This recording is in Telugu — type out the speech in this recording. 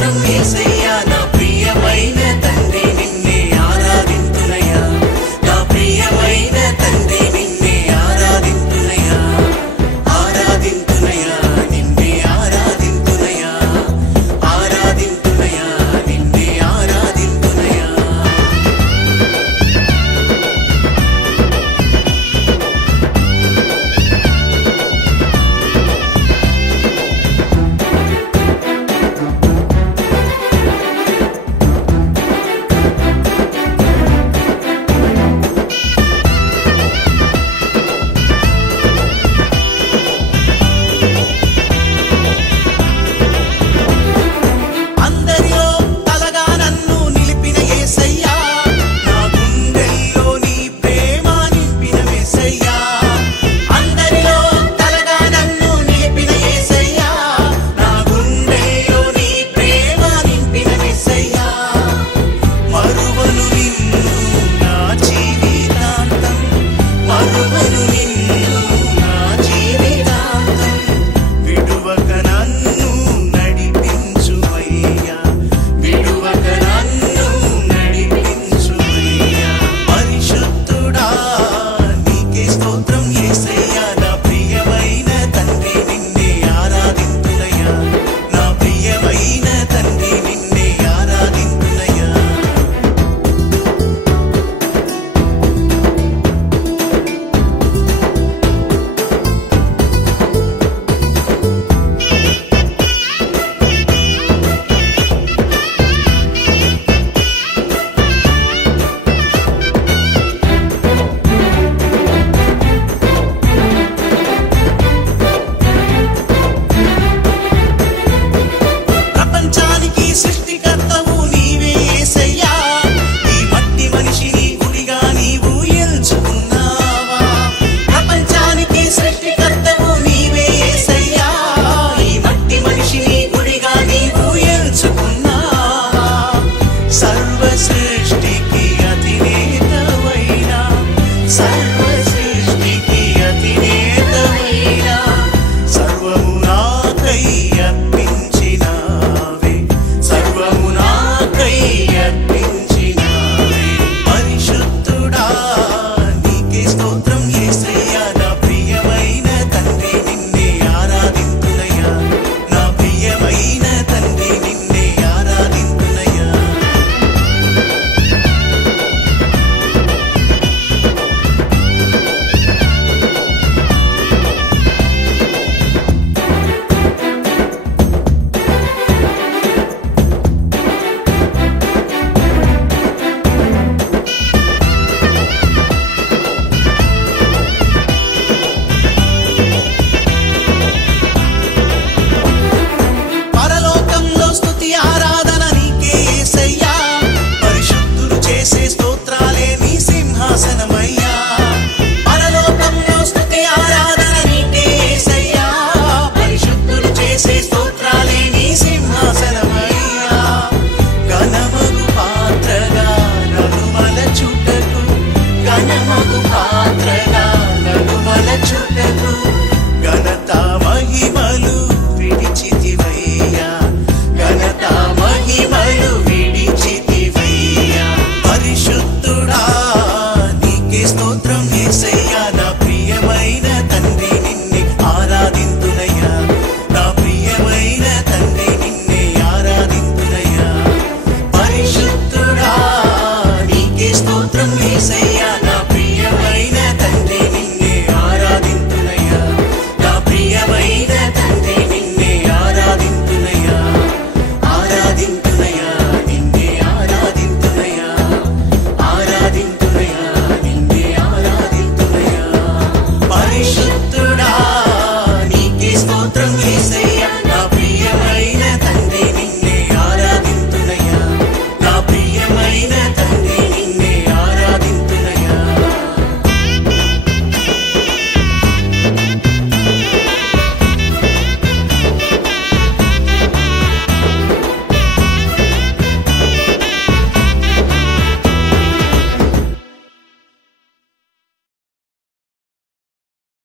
స్తోత్రం యేసయ్యా నా ప్రియమైన తండ్రి నిన్నే ఆరాధింతునయ్యా నా ప్రియమైన తండ్రి నిన్నే ఆరాధింతునయ్యా ఆరాధింతునయ్యా నిన్నే ఆరాధింతునయ్యా ఆరాధింతునయ్యా నిన్నే ఆరాధింతునయ్యా అందరిలో తలగా నన్ను నిలిపిన యేసయ్యా నా గుండెల్లో నీ ప్రేమ నింపిన యేసయ్యా అందరిలో తలగా నన్ను నిలిపిన యేసయ్యా నా గుండెల్లో నీ ప్రేమ నింపిన యేసయ్యా మరువను నిన్ను నా జీవితాంతం మరువను నిన్ను నా జీవితాంతం విడువక నన్ను నడిపించుమయ్యా విడువక నన్ను నడిపించుమయ్యా పరిశుద్ధుడా నీకే స్తోత్రం యేసయ్యా నా ప్రియమైన తండ్రి నిన్నే ఆరాధింతునయ్యా నా ప్రియమైన తండ్రి నిన్నే ఆరాధింతునయ్యా ప్రపంచానికి సృష్టిక